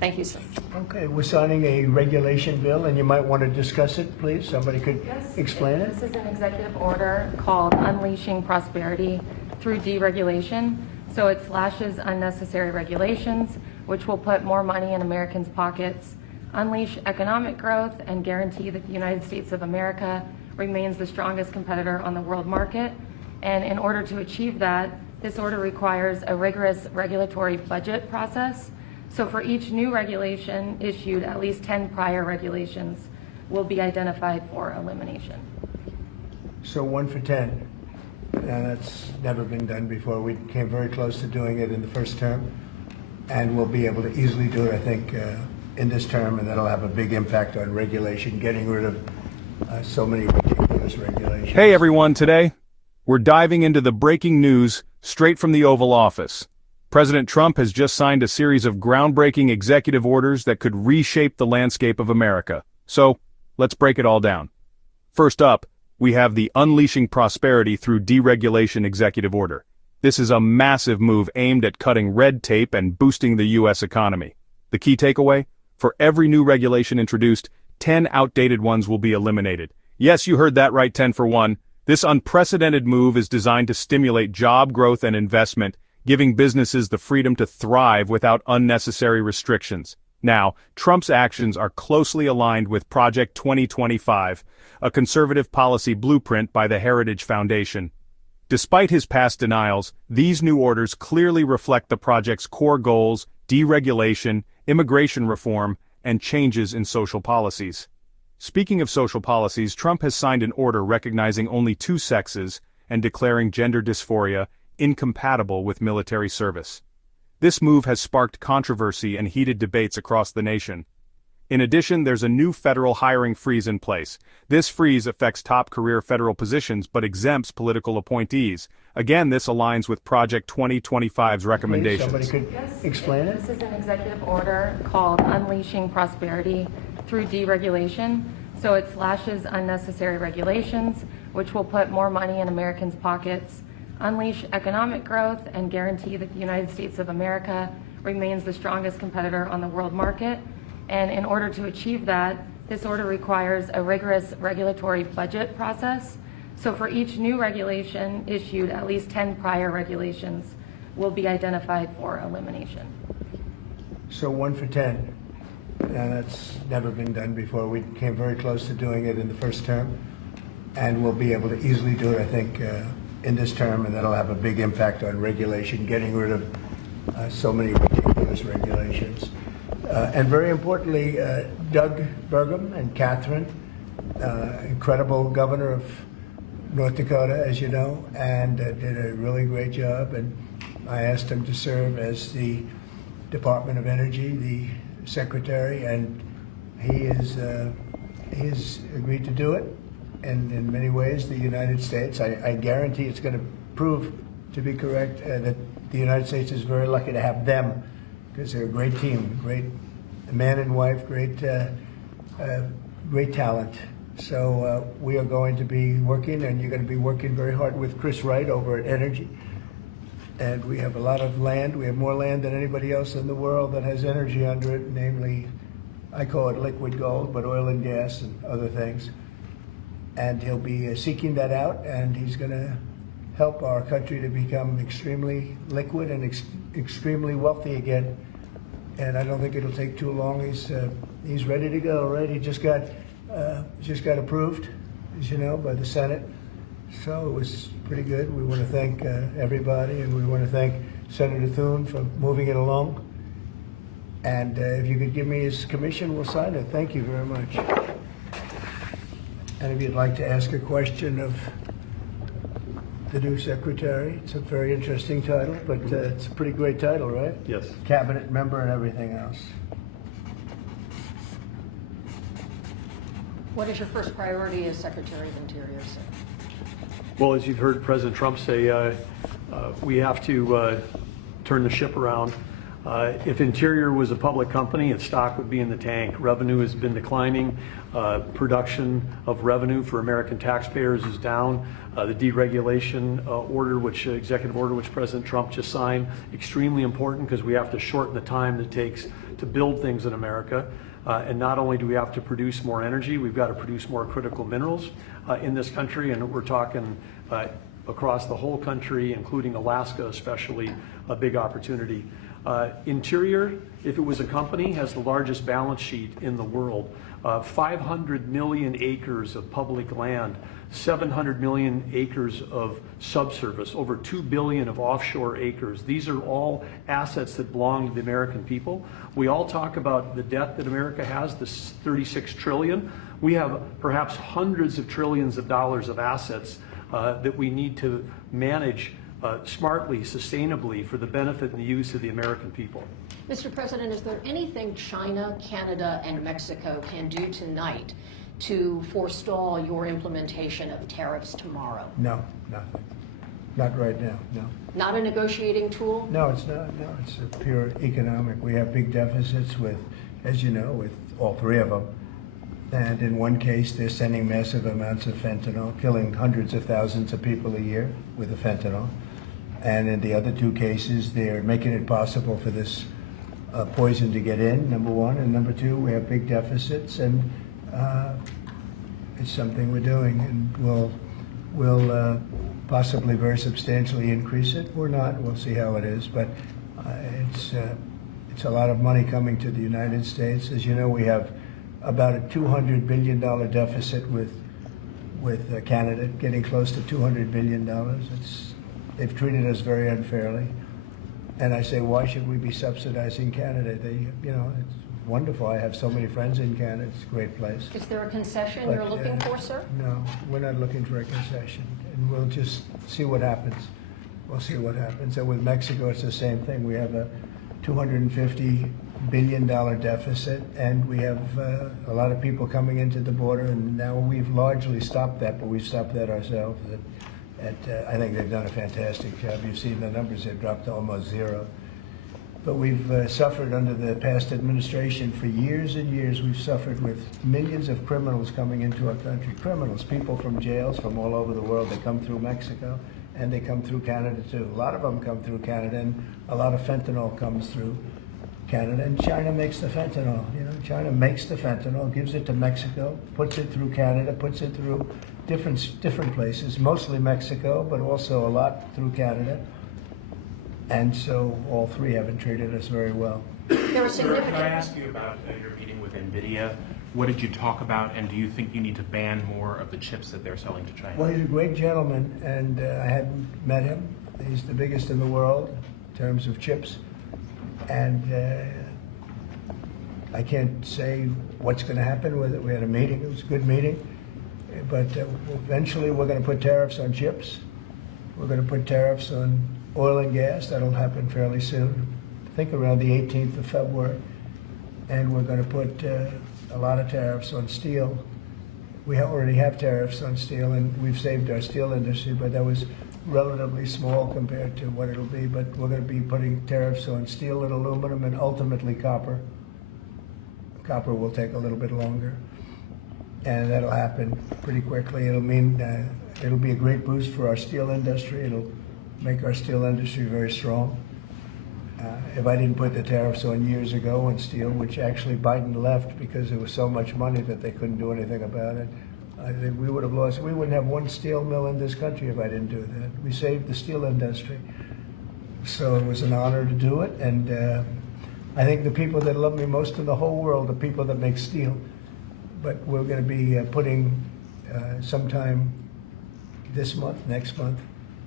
Thank you, sir. Okay, we're signing a regulation bill, and you might want to discuss it, please. Somebody could explain it. This is an executive order called Unleashing Prosperity Through Deregulation. So it slashes unnecessary regulations, which will put more money in Americans' pockets, unleash economic growth, and guarantee that the United States of America remains the strongest competitor on the world market. And in order to achieve that, this order requires a rigorous regulatory budget process. So for each new regulation issued, at least 10 prior regulations will be identified for elimination. So 1 for 10. And that's never been done before. We came very close to doing it in the first term, and we'll be able to easily do it, I think, in this term, and that'll have a big impact on regulation, getting rid of so many ridiculous regulations. Hey everyone, today we're diving into the breaking news straight from the Oval Office. President Trump has just signed a series of groundbreaking executive orders that could reshape the landscape of America. So, let's break it all down. First up, we have the Unleashing Prosperity Through Deregulation Executive Order. This is a massive move aimed at cutting red tape and boosting the U.S. economy. The key takeaway? For every new regulation introduced, 10 outdated ones will be eliminated. Yes, you heard that right, 10 for 1. This unprecedented move is designed to stimulate job growth and investment, giving businesses the freedom to thrive without unnecessary restrictions. Now, Trump's actions are closely aligned with Project 2025, a conservative policy blueprint by the Heritage Foundation. Despite his past denials, these new orders clearly reflect the project's core goals: deregulation, immigration reform, and changes in social policies. Speaking of social policies, Trump has signed an order recognizing only 2 sexes and declaring gender dysphoria incompatible with military service. This move has sparked controversy and heated debates across the nation. In addition, there's a new federal hiring freeze in place. This freeze affects top career federal positions but exempts political appointees. Again, this aligns with Project 2025's recommendations. Somebody could explain it. This is an executive order called Unleashing Prosperity Through Deregulation. So it slashes unnecessary regulations, which will put more money in Americans' pockets, unleash economic growth, and guarantee that the United States of America remains the strongest competitor on the world market. And in order to achieve that, this order requires a rigorous regulatory budget process. So for each new regulation issued, at least 10 prior regulations will be identified for elimination. So 1 for 10. And that's never been done before. We came very close to doing it in the first term, and we'll be able to easily do it, I think, in this term, and that'll have a big impact on regulation, getting rid of so many ridiculous regulations. And very importantly, Doug Burgum and Catherine, incredible governor of North Dakota, as you know, and did a really great job. And I asked him to serve as the Department of Energy, the secretary, and he has agreed to do it. And in many ways, the United States, I guarantee it's going to prove to be correct, that the United States is very lucky to have them, because they're a great team, great man and wife, great talent. So we are going to be working, and you're going to be working very hard with Chris Wright over at Energy. And we have a lot of land. We have more land than anybody else in the world that has energy under it, namely, I call it liquid gold, but oil and gas and other things. And he'll be seeking that out, and he's going to help our country to become extremely liquid and extremely wealthy again. And I don't think it'll take too long. He's ready to go, right? He just got approved, as you know, by the Senate. So it was pretty good. We want to thank everybody, and we want to thank Senator Thune for moving it along. And if you could give me his commission, we'll sign it. Thank you very much. And if you'd like to ask a question of the new secretary, it's a very interesting title, but it's a pretty great title, right? Yes. Cabinet member and everything else. What is your first priority as Secretary of Interior, sir? Well, as you've heard President Trump say, we have to turn the ship around. If Interior was a public company, its stock would be in the tank. Revenue has been declining. Production of revenue for American taxpayers is down. The deregulation order, executive order, which President Trump just signed, extremely important because we have to shorten the time that it takes to build things in America. And not only do we have to produce more energy, we've got to produce more critical minerals in this country, and we're talking across the whole country, including Alaska especially, a big opportunity. Interior, if it was a company, has the largest balance sheet in the world. 500 million acres of public land, 700 million acres of subsurface, over 2 billion of offshore acres. These are all assets that belong to the American people. We all talk about the debt that America has, this 36 trillion. We have perhaps hundreds of trillions of dollars of assets that we need to manage smartly, sustainably, for the benefit and the use of the American people. Mr. President, is there anything China, Canada, and Mexico can do tonight to forestall your implementation of tariffs tomorrow? No, nothing. Not right now, no. Not a negotiating tool? No, it's not. No, it's a pure economic. We have big deficits with, as you know, with all three of them. And in one case, they're sending massive amounts of fentanyl, killing hundreds of thousands of people a year with the fentanyl. And in the other two cases, they're making it possible for this poison to get in, number one. And number two, we have big deficits, and it's something we're doing. And we'll possibly very substantially increase it. We're not. We'll see how it is. But it's a lot of money coming to the United States. As you know, we have about a $200 billion deficit with Canada, getting close to $200 billion. They've treated us very unfairly. And I say, why should we be subsidizing Canada? It's wonderful. I have so many friends in Canada. It's a great place. Is there a concession But, you're looking for, sir? No, we're not looking for a concession. And we'll just see what happens. We'll see what happens. And with Mexico, it's the same thing. We have a $250 billion deficit, and we have a lot of people coming into the border, and now we've largely stopped that, but we've stopped that ourselves. I think they've done a fantastic job. You've seen the numbers, they've dropped to almost zero. But we've suffered under the past administration for years and years. We've suffered with millions of criminals coming into our country. Criminals, people from jails from all over the world. They come through Mexico, and they come through Canada too. A lot of them come through Canada, and a lot of fentanyl comes through Canada, and China makes the fentanyl. China makes the fentanyl, gives it to Mexico, puts it through Canada, puts it through different places, mostly Mexico, but also a lot through Canada. And so all three haven't treated us very well. There are Sir, significant... can I ask you about your meeting with NVIDIA? What did you talk about, and do you think you need to ban more of the chips that they're selling to China? Well, he's a great gentleman, and I hadn't met him. He's the biggest in the world in terms of chips. And I can't say what's going to happen with it. We had a meeting. It was a good meeting. But eventually we're going to put tariffs on chips. We're going to put tariffs on oil and gas. That'll happen fairly soon. I think around the 18th of February. And we're going to put a lot of tariffs on steel. We already have tariffs on steel, and we've saved our steel industry, but that was relatively small compared to what it'll be. But we're going to be putting tariffs on steel and aluminum and ultimately copper. Copper will take a little bit longer, and that'll happen pretty quickly. It'll mean it'll be a great boost for our steel industry. It'll make our steel industry very strong. If I didn't put the tariffs on years ago on steel, which actually Biden left because there was so much money that they couldn't do anything about it, I think we would have lost. We wouldn't have one steel mill in this country if I didn't do that. We saved the steel industry. So it was an honor to do it, and I think the people that love me most in the whole world are people that make steel. But we're going to be putting sometime this month, next month,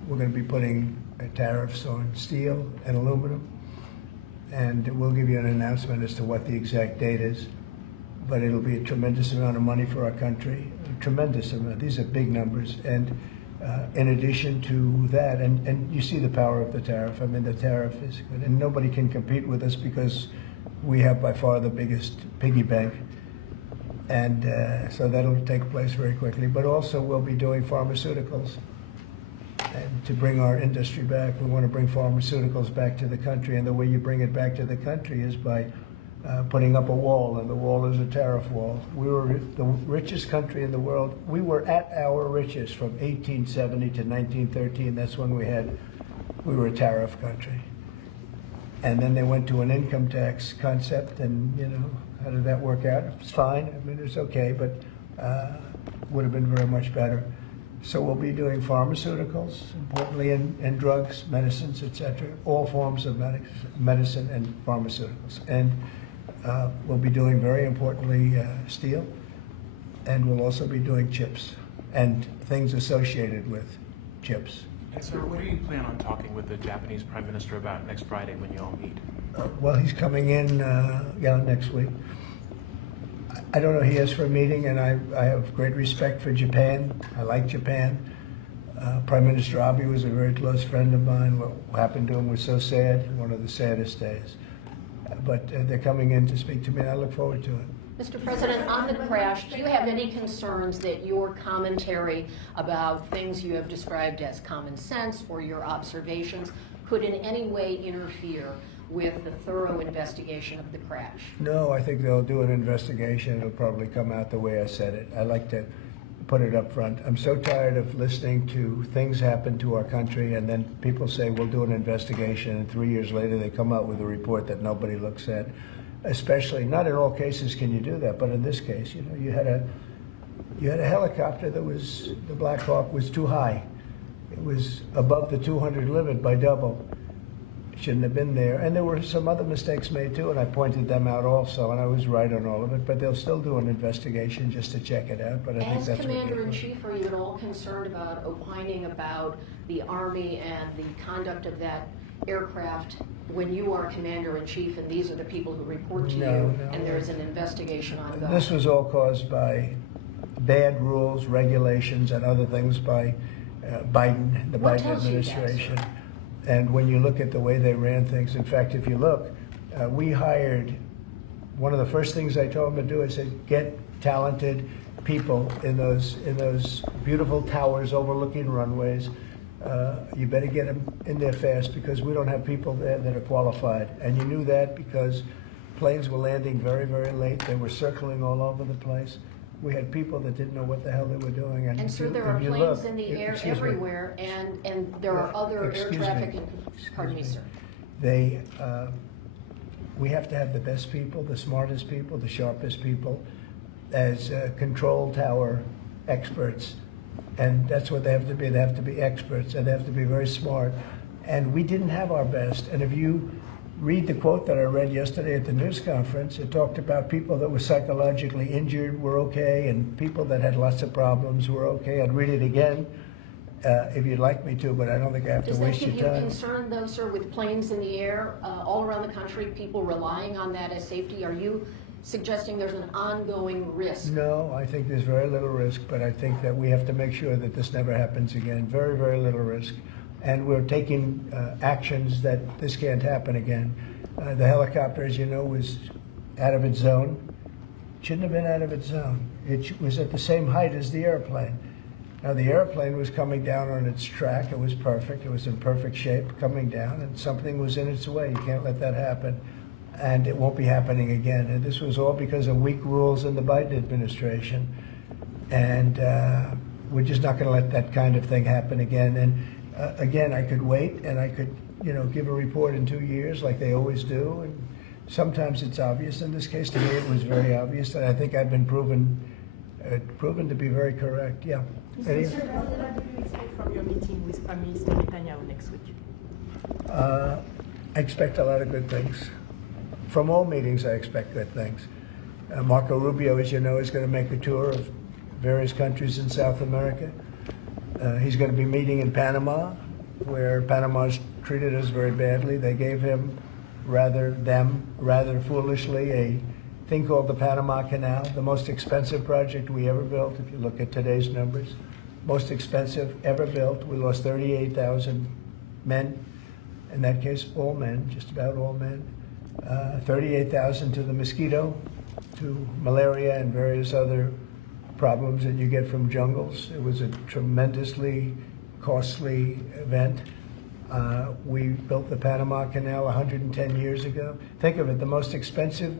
we're going to be putting tariffs on steel and aluminum. And we'll give you an announcement as to what the exact date is. But it'll be a tremendous amount of money for our country, a tremendous amount. These are big numbers. And in addition to that, and you see the power of the tariff. I mean, the tariff is good. And nobody can compete with us because we have by far the biggest piggy bank. And so that'll take place very quickly. But also we'll be doing pharmaceuticals. and to bring our industry back. We want to bring pharmaceuticals back to the country, and the way you bring it back to the country is by putting up a wall, and the wall is a tariff wall. We were the richest country in the world. We were at our richest from 1870 to 1913. That's when we were a tariff country. And then they went to an income tax concept, and how did that work out? It's fine. I mean, it's okay, but would have been very much better. So we'll be doing pharmaceuticals, importantly, and drugs, medicines, etc. All forms of medicine and pharmaceuticals. And we'll be doing, very importantly, steel. And we'll also be doing chips and things associated with chips. And sir, what do you plan on talking with the Japanese Prime Minister about next Friday when you all meet? Well, he's coming in, next week. I don't know, he asked for a meeting, and I have great respect for Japan. I like Japan. Prime Minister Abe was a very close friend of mine. What happened to him was so sad, one of the saddest days. But they're coming in to speak to me, and I look forward to it. Mr. President, on the crash, do you have any concerns that your commentary about things you have described as common sense or your observations could in any way interfere with the thorough investigation of the crash? No, I think they'll do an investigation. It'll probably come out the way I said it. I like to put it up front. I'm so tired of listening to things happen to our country, and then people say we'll do an investigation, and 3 years later they come out with a report that nobody looks at. Especially, not in all cases can you do that, but in this case, you had a helicopter that was, the Black Hawk was too high. It was above the 200 limit by double. It shouldn't have been there. And there were some other mistakes made too, and I pointed them out also, and I was right on all of it, but they'll still do an investigation just to check it out. But I think As that's Commander-in-Chief, are you at all concerned about opining about the Army and the conduct of that aircraft when you are Commander-in-Chief and these are the people who report to you, and there's an investigation ongoing? This was all caused by bad rules, regulations, and other things by Biden, the What Biden tells you that, sir? administration. And when you look at the way they ran things, in fact, if you look, we hired, one of the first things I told them to do, I said, get talented people in those beautiful towers overlooking runways. You better get them in there fast, because we don't have people there that are qualified. And you knew that because planes were landing very, very late. They were circling all over the place. We had people that didn't know what the hell they were doing. And sir, there are planes in the air everywhere, and there are other air traffic. Pardon me, sir. We have to have the best people, the smartest people, the sharpest people as control tower experts. And that's what they have to be. They have to be experts, and they have to be very smart. And we didn't have our best. And if you read the quote that I read yesterday at the news conference, it talked about people that were psychologically injured were okay, and people that had lots of problems were okay. I'd read it again if you'd like me to, but I don't think I have to waste your time. Does that give you concern, though, sir, with planes in the air all around the country, people relying on that as safety? Are you suggesting there's an ongoing risk? No, I think there's very little risk, but I think that we have to make sure that this never happens again. Very, very little risk. And we're taking actions that this can't happen again. The helicopter, as you know, was out of its zone. Shouldn't have been out of its zone. It was at the same height as the airplane. Now, the airplane was coming down on its track. It was perfect. It was in perfect shape coming down, and something was in its way. You can't let that happen. And it won't be happening again. And this was all because of weak rules in the Biden administration. And we're just not going to let that kind of thing happen again. And again, I could wait, and I could, give a report in 2 years like they always do. And sometimes it's obvious. In this case, to me, it was very obvious. And I think I've been proven to be very correct. Yeah. Mr. President, what do you expect from your meeting with Prime Minister Netanyahu next week? I expect a lot of good things. From all meetings, I expect good things. Marco Rubio, as you know, is going to make a tour of various countries in South America. He's going to be meeting in Panama, where Panama's treated us very badly. They gave him, rather foolishly, a thing called the Panama Canal, the most expensive project we ever built, if you look at today's numbers. Most expensive ever built. We lost 38,000 men. In that case, all men, just about all men. 38,000 to the mosquito, to malaria and various other problems that you get from jungles. It was a tremendously costly event. We built the Panama Canal 110 years ago. Think of it, the most expensive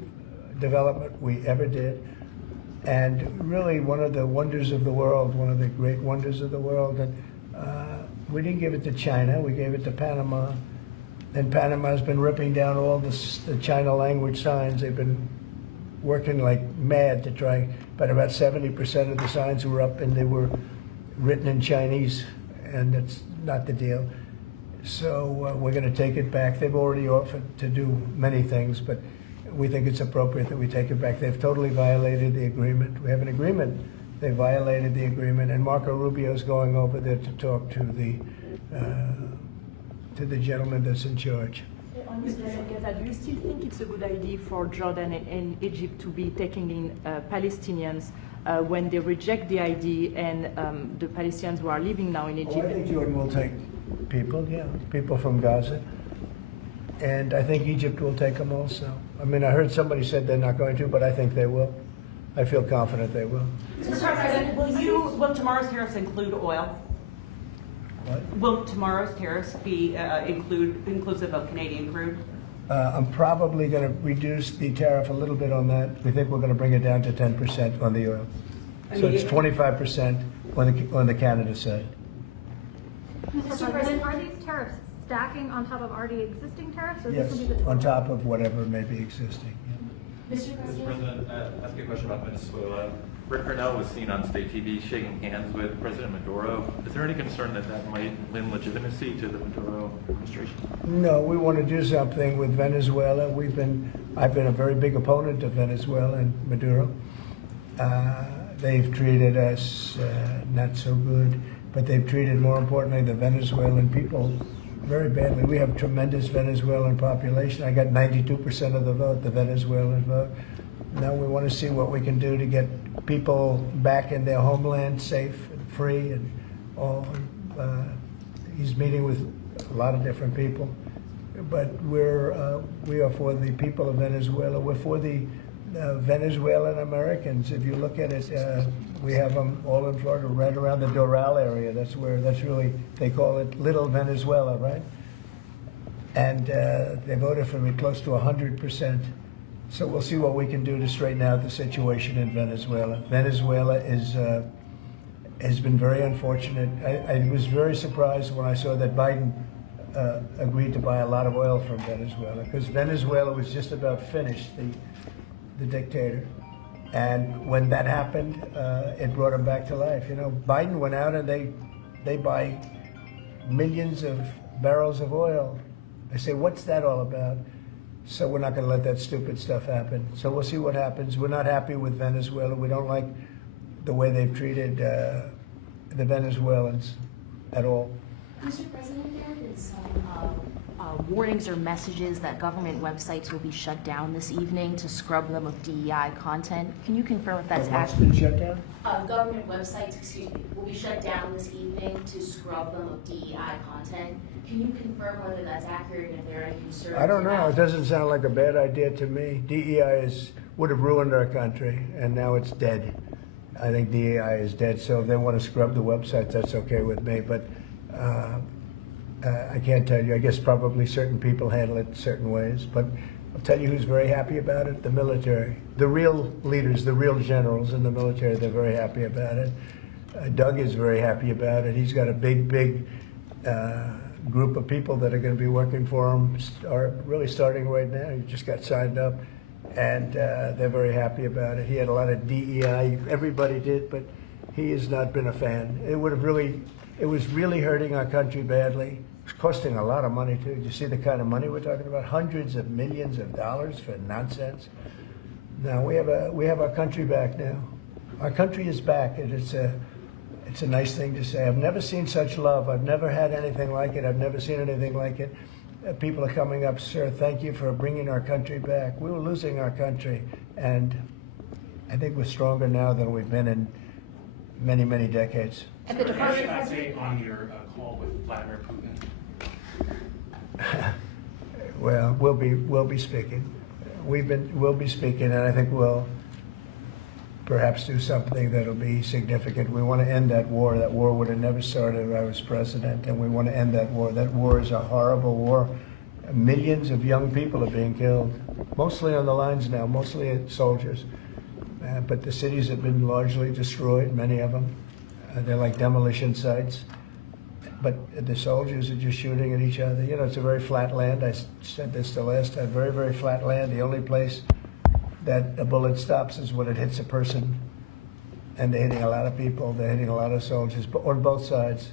development we ever did, and really one of the wonders of the world, one of the great wonders of the world. And we didn't give it to China, we gave it to Panama. And Panama's been ripping down all the China language signs. They've been working like mad to try, but about 70% of the signs were up and they were written in Chinese, and that's not the deal. So we're going to take it back. They've already offered to do many things, but we think it's appropriate that we take it back. They've totally violated the agreement. We have an agreement. They violated the agreement, and Marco Rubio's going over there to talk to the gentleman that's in charge. Mr. Gaza, do you still think it's a good idea for Jordan and Egypt to be taking in Palestinians when they reject the idea and the Palestinians who are living now in Egypt? Oh, I think Jordan will take people, yeah, people from Gaza. And I think Egypt will take them also. I mean, I heard somebody said they're not going to, but I think they will. I feel confident they will. Mr. President, will tomorrow's tariffs include oil? What? Will tomorrow's tariffs be inclusive of Canadian crude? I'm probably going to reduce the tariff a little bit on that. We think we're going to bring it down to 10% on the oil. So it's 25% on the Canada side. Mr. President, are these tariffs stacking on top of already existing tariffs, or this Yes, will be the on top of whatever may be existing. Yeah. Mr. President, ask you a question about Venezuela. Rick Cornell was seen on state TV shaking hands with President Maduro. Is there any concern that that might lend legitimacy to the Maduro administration? No, we want to do something with Venezuela. I've been a very big opponent of Venezuela and Maduro. They've treated us not so good, but they've treated, more importantly, the Venezuelan people very badly. We have a tremendous Venezuelan population. I got 92% of the vote, the Venezuelan vote. Now we want to see what we can do to get people back in their homeland safe and free and all. He's meeting with a lot of different people, but we are for the people of Venezuela. We're for the Venezuelan Americans. If you look at it, we have them all in Florida, right around the Doral area. That's really, they call it Little Venezuela, right? And they voted for me close to 100%. So we'll see what we can do to straighten out the situation in Venezuela. Venezuela has been very unfortunate. I was very surprised when I saw that Biden agreed to buy a lot of oil from Venezuela, because Venezuela was just about finished, the dictator. And when that happened, it brought him back to life. You know, Biden went out and they buy millions of barrels of oil. I say, what's that all about? So we're not going to let that stupid stuff happen. So we'll see what happens. We're not happy with Venezuela. We don't like the way they've treated the Venezuelans at all. Mr. President, there have been some warnings or messages that government websites will be shut down this evening to scrub them of DEI content. Can you confirm if that's What's accurate? been shut down? Government websites, will be shut down this evening to scrub them of DEI content. Can you confirm whether that's accurate and if there are any concerns? I don't know. It doesn't sound like a bad idea to me. DEI would have ruined our country, and now it's dead. I think DEI is dead, so if they want to scrub the websites, that's okay with me. But I can't tell you. I guess probably certain people handle it certain ways. But I'll tell you who's very happy about it: the military. The real leaders, the real generals in the military, they're very happy about it. Doug is very happy about it. He's got a big group of people that are going to be working for him, really starting right now. He just got signed up, and they're very happy about it. He had a lot of DEI, everybody did, but he has not been a fan. It was really hurting our country badly. It's costing a lot of money too. You see the kind of money we're talking about? Hundreds of millions of dollars for nonsense. Now we have our country back now. Our country is back, and it's a nice thing to say. I've never seen such love. I've never had anything like it. I've never seen anything like it. People are coming up, sir, thank you for bringing our country back. We were losing our country, and I think we're stronger now than we've been in many, many decades. And the Department Can you update on your call with Vladimir Putin? Well, we'll be speaking. We'll be speaking, and I think perhaps do something that'll be significant. We want to end that war. That war would have never started if I was president, and we want to end that war. That war is a horrible war. Millions of young people are being killed, mostly on the lines now, mostly soldiers. But the cities have been largely destroyed, many of them. They're like demolition sites. But the soldiers are just shooting at each other. You know, it's a very flat land. I said this the last time, very, very flat land. The only place that a bullet stops is when it hits a person. And they're hitting a lot of people. They're hitting a lot of soldiers, but on both sides.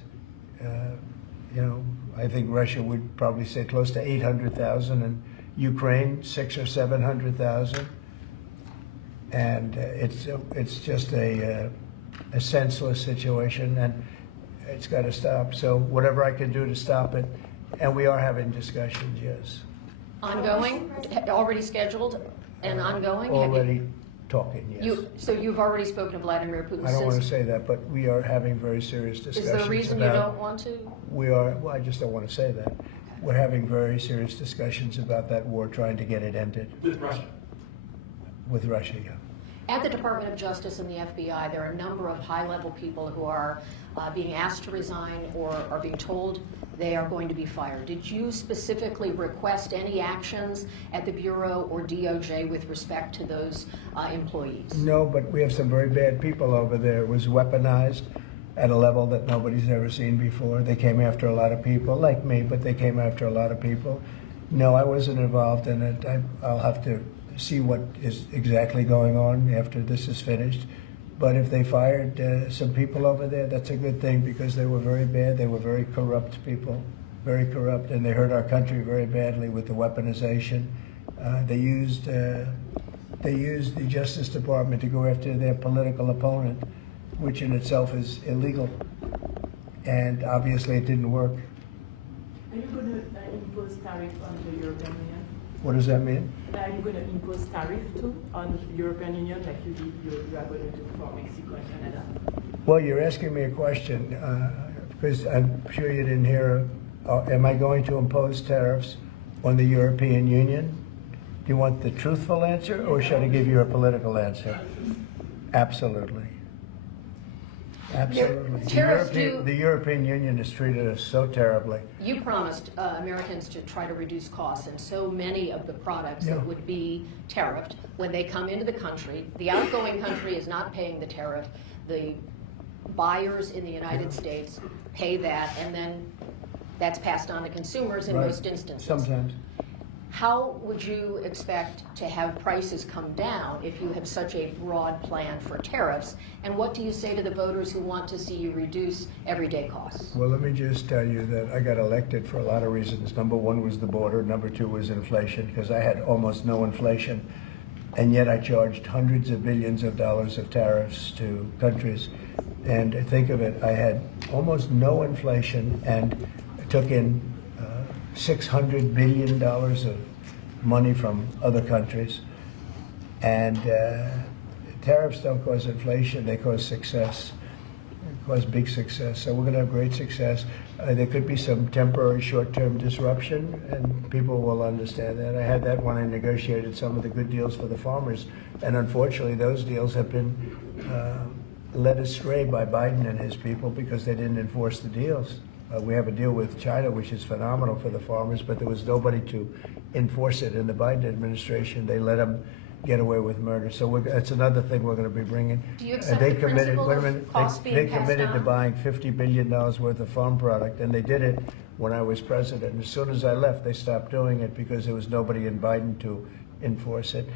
You know, I think Russia would probably say close to 800,000, and Ukraine 600,000 or 700,000. And it's just a senseless situation, and it's got to stop. So whatever I can do to stop it, and we are having discussions, yes. Ongoing, already scheduled and ongoing? Already talking, yes. So you've already spoken to Vladimir Putin? I don't want to say that, but we are having very serious discussions. Is there a reason you don't want to? We are, well, I just don't want to say that. We're having very serious discussions about that war, trying to get it ended. With Russia? With Russia, yeah. At the Department of Justice and the FBI, there are a number of high-level people who are being asked to resign or are being told they are going to be fired. Did you specifically request any actions at the Bureau or DOJ with respect to those employees? No, but we have some very bad people over there. It was weaponized at a level that nobody's ever seen before. They came after a lot of people, like me, but they came after a lot of people. No, I wasn't involved in it. I'll have to see what is exactly going on after this is finished. But if they fired some people over there, that's a good thing, because they were very bad. They were very corrupt people, very corrupt, and they hurt our country very badly with the weaponization. They used the Justice Department to go after their political opponent, which in itself is illegal. And obviously it didn't work. Are you going to impose tariff on the European Union? What does that mean? Are you going to impose tariff too on the European Union, like you are going to do for Mexico and Canada? Well, you're asking me a question, because I'm sure you didn't hear. Am I going to impose tariffs on the European Union? Do you want the truthful answer, or should I give you a political answer? Absolutely. Absolutely. The European Union has treated us so terribly. You promised Americans to try to reduce costs, and so many of the products that would be tariffed, when they come into the country, the outgoing country is not paying the tariff. The buyers in the United States pay that, and then that's passed on to consumers in most instances. Sometimes. How would you expect to have prices come down if you have such a broad plan for tariffs? And what do you say to the voters who want to see you reduce everyday costs? Well, let me just tell you that I got elected for a lot of reasons. Number one was the border. Number two was inflation, because I had almost no inflation. And yet I charged hundreds of billions of dollars of tariffs to countries. And think of it, I had almost no inflation and took in $600 billion of money from other countries. And tariffs don't cause inflation, they cause success. They cause big success. So we're going to have great success. There could be some temporary short-term disruption, and people will understand that. I had that when I negotiated some of the good deals for the farmers. And unfortunately, those deals have been led astray by Biden and his people because they didn't enforce the deals. We have a deal with China, which is phenomenal for the farmers, but there was nobody to enforce it in the Biden administration. They let them get away with murder. So that's another thing we're going to be bringing. Do you accept the principle of costs being They passed committed on? to buying $50 billion worth of farm product, and they did it when I was president. As soon as I left, they stopped doing it because there was nobody in Biden to enforce it.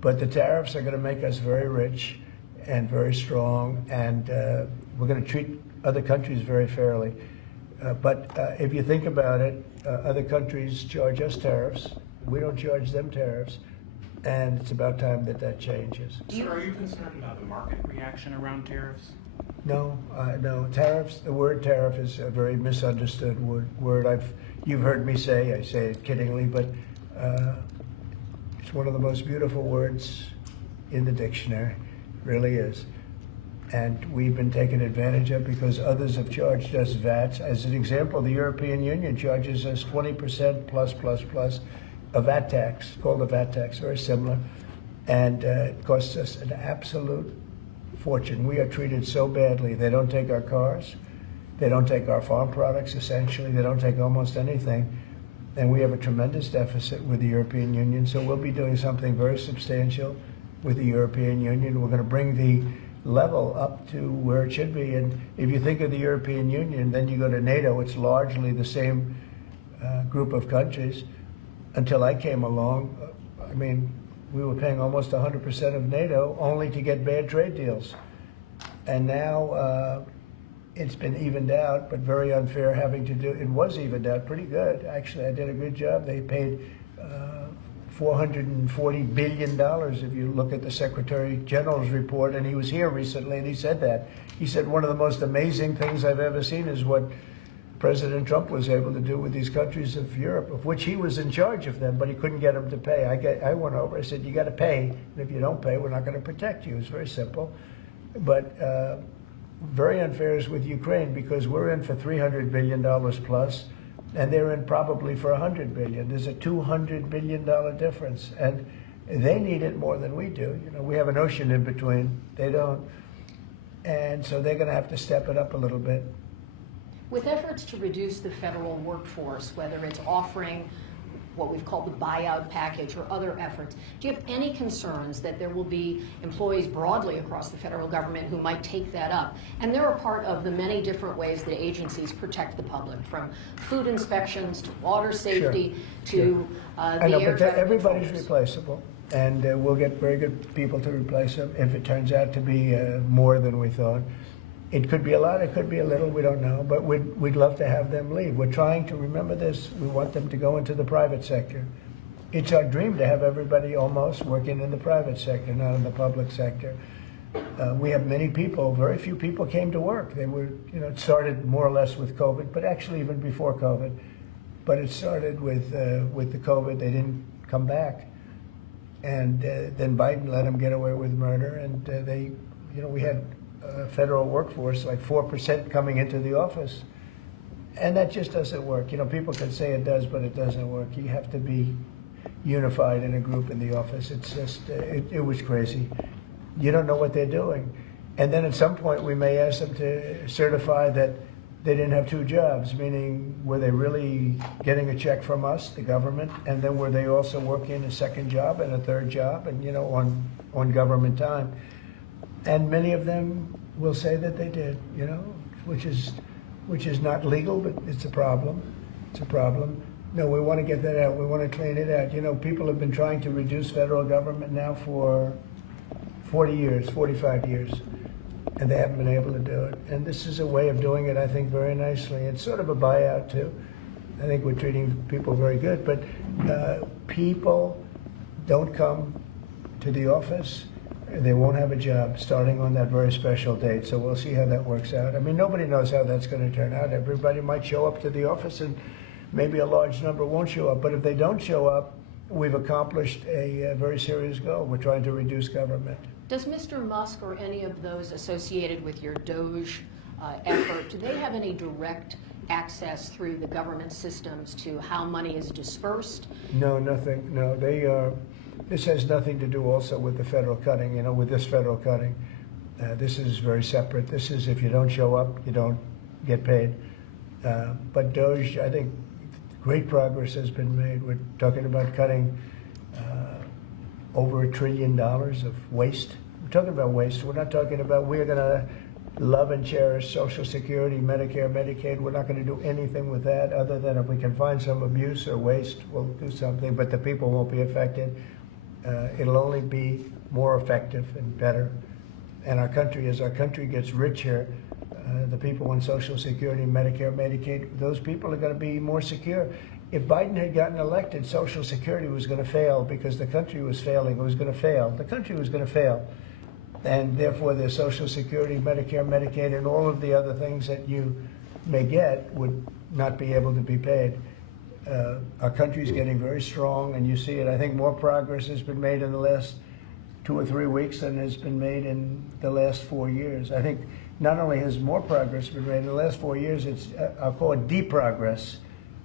But the tariffs are going to make us very rich and very strong, and we're going to treat other countries very fairly. But if you think about it, other countries charge us tariffs. We don't charge them tariffs. And it's about time that that changes. Sir, are you concerned about the market reaction around tariffs? No, no. Tariffs, the word tariff is a very misunderstood word. You've heard me say, I say it kiddingly, but it's one of the most beautiful words in the dictionary. It really is. And we've been taken advantage of because others have charged us VATs. As an example, the European Union charges us 20% plus a VAT tax, called a VAT tax, very similar. And it costs us an absolute fortune. We are treated so badly. They don't take our cars. They don't take our farm products, essentially. They don't take almost anything. And we have a tremendous deficit with the European Union, so we'll be doing something very substantial with the European Union. We're going to bring the level up to where it should be. And if you think of the European Union, then you go to NATO, it's largely the same group of countries. Until I came along, I mean, we were paying almost 100% of NATO only to get bad trade deals. And now it's been evened out, but very unfair having to do, it was evened out pretty good. Actually, I did a good job. They paid $440 billion if you look at the Secretary General's report, and he was here recently and he said that. He said one of the most amazing things I've ever seen is what President Trump was able to do with these countries of Europe, of which he was in charge of them, but he couldn't get them to pay. I went over, I said, you got to pay, and if you don't pay, we're not going to protect you. It's very simple. But very unfair is with Ukraine, because we're in for $300 billion plus, and they're in probably for $100 billion. There's a $200 billion difference, and they need it more than we do. You know, we have an ocean in between. They don't. And so they're going to have to step it up a little bit. With efforts to reduce the federal workforce, whether it's offering what we've called the buyout package or other efforts, do you have any concerns that there will be employees broadly across the federal government who might take that up? And they're a part of the many different ways that agencies protect the public, from food inspections to water safety to I know, the air but traffic everybody's controllers. replaceable, and we'll get very good people to replace them if it turns out to be more than we thought. It could be a lot, it could be a little, we don't know, but we'd love to have them leave. We're trying to remember this. We want them to go into the private sector. It's our dream to have everybody almost working in the private sector, not in the public sector. We have many people, very few people came to work. They were, you know, it started more or less with COVID, but actually even before COVID. But it started with the COVID. They didn't come back. And then Biden let them get away with murder, and they, you know, we had federal workforce, like 4% coming into the office. And that just doesn't work. You know, people can say it does, but it doesn't work. You have to be unified in a group in the office. It's just, it was crazy. You don't know what they're doing. And then at some point we may ask them to certify that they didn't have two jobs, meaning were they really getting a check from us, the government, and then were they also working a second job and a third job, and, you know, on government time. And many of them will say that they did, you know, which is not legal, but it's a problem. It's a problem. No, we want to get that out. We want to clean it out. You know, people have been trying to reduce federal government now for 40 years, 45 years, and they haven't been able to do it. And this is a way of doing it, I think, very nicely. It's sort of a buyout, too. I think we're treating people very good, but people don't come to the office. They won't have a job starting on that very special date, so we'll see how that works out. I mean, nobody knows how that's going to turn out. Everybody might show up to the office, and maybe a large number won't show up. But if they don't show up, we've accomplished a very serious goal. We're trying to reduce government. Does Mr. Musk or any of those associated with your DOGE effort, do they have any direct access through the government systems to how money is dispersed? No, nothing. No, they are. This has nothing to do also with the federal cutting, you know, with this federal cutting. This is very separate. This is if you don't show up, you don't get paid. But DOGE, I think great progress has been made. We're talking about cutting over $1 trillion of waste. We're talking about waste. We're not talking about we're going to love and cherish Social Security, Medicare, Medicaid. We're not going to do anything with that other than if we can find some abuse or waste, we'll do something, but the people won't be affected. It'll only be more effective and better. And our country, as our country gets richer, the people on Social Security, Medicare, Medicaid, those people are going to be more secure. If Biden had gotten elected, Social Security was going to fail because the country was failing. It was going to fail. The country was going to fail. And therefore, the Social Security, Medicare, Medicaid, and all of the other things that you may get would not be able to be paid. Our country's getting very strong, and you see it. I think more progress has been made in the last 2 or 3 weeks than has been made in the last 4 years. I think not only has more progress been made in the last 4 years, it's, I'll call it deprogress.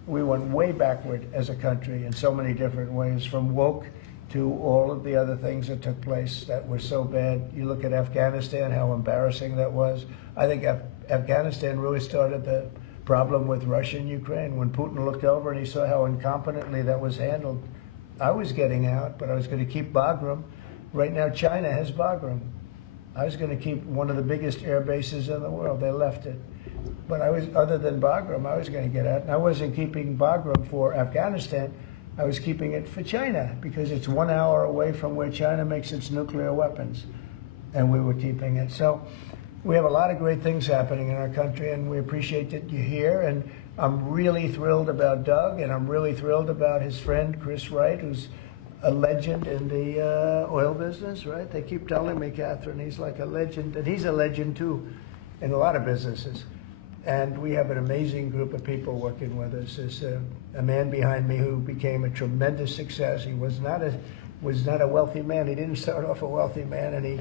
We went way backward as a country in so many different ways, from woke to all of the other things that took place that were so bad. You look at Afghanistan, how embarrassing that was. I think Afghanistan really started the problem with Russia and Ukraine. When Putin looked over and he saw how incompetently that was handled, I was getting out, but I was going to keep Bagram. Right now, China has Bagram. I was going to keep one of the biggest air bases in the world. They left it. But other than Bagram, I was going to get out. And I wasn't keeping Bagram for Afghanistan. I was keeping it for China because it's 1 hour away from where China makes its nuclear weapons. And we were keeping it. So we have a lot of great things happening in our country, and we appreciate that you're here. And I'm really thrilled about Doug, and I'm really thrilled about his friend, Chris Wright, who's a legend in the oil business, right? They keep telling me, Catherine, he's like a legend, and he's a legend too in a lot of businesses. And we have an amazing group of people working with us. There's a man behind me who became a tremendous success. He was not a wealthy man. He didn't start off a wealthy man, and he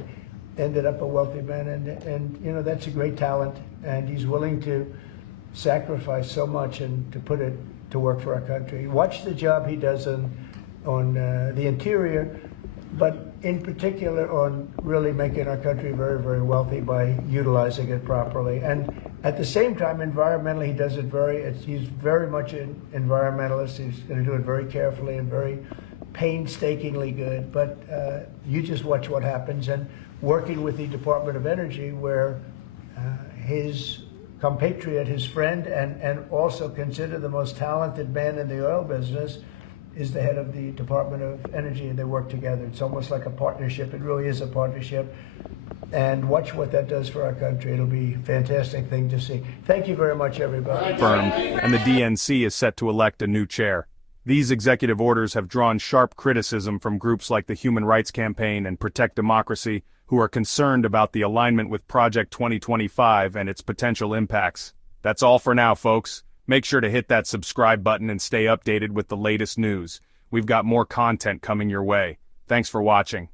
ended up a wealthy man. And you know, that's a great talent, and he's willing to sacrifice so much and to put it to work for our country. Watch the job he does on the interior, but in particular on really making our country very, very wealthy by utilizing it properly. And at the same time, environmentally, he does it he's very much an environmentalist. He's going to do it very carefully and very painstakingly good. But you just watch what happens. And working with the Department of Energy, where his compatriot, his friend, and also considered the most talented man in the oil business, is the head of the Department of Energy, and they work together. It's almost like a partnership. It really is a partnership. And watch what that does for our country. It'll be a fantastic thing to see. Thank you very much, everybody. Confirmed, and the DNC is set to elect a new chair. These executive orders have drawn sharp criticism from groups like the Human Rights Campaign and Protect Democracy, who are concerned about the alignment with Project 2025 and its potential impacts. That's all for now, folks. Make sure to hit that subscribe button and stay updated with the latest news. We've got more content coming your way. Thanks for watching.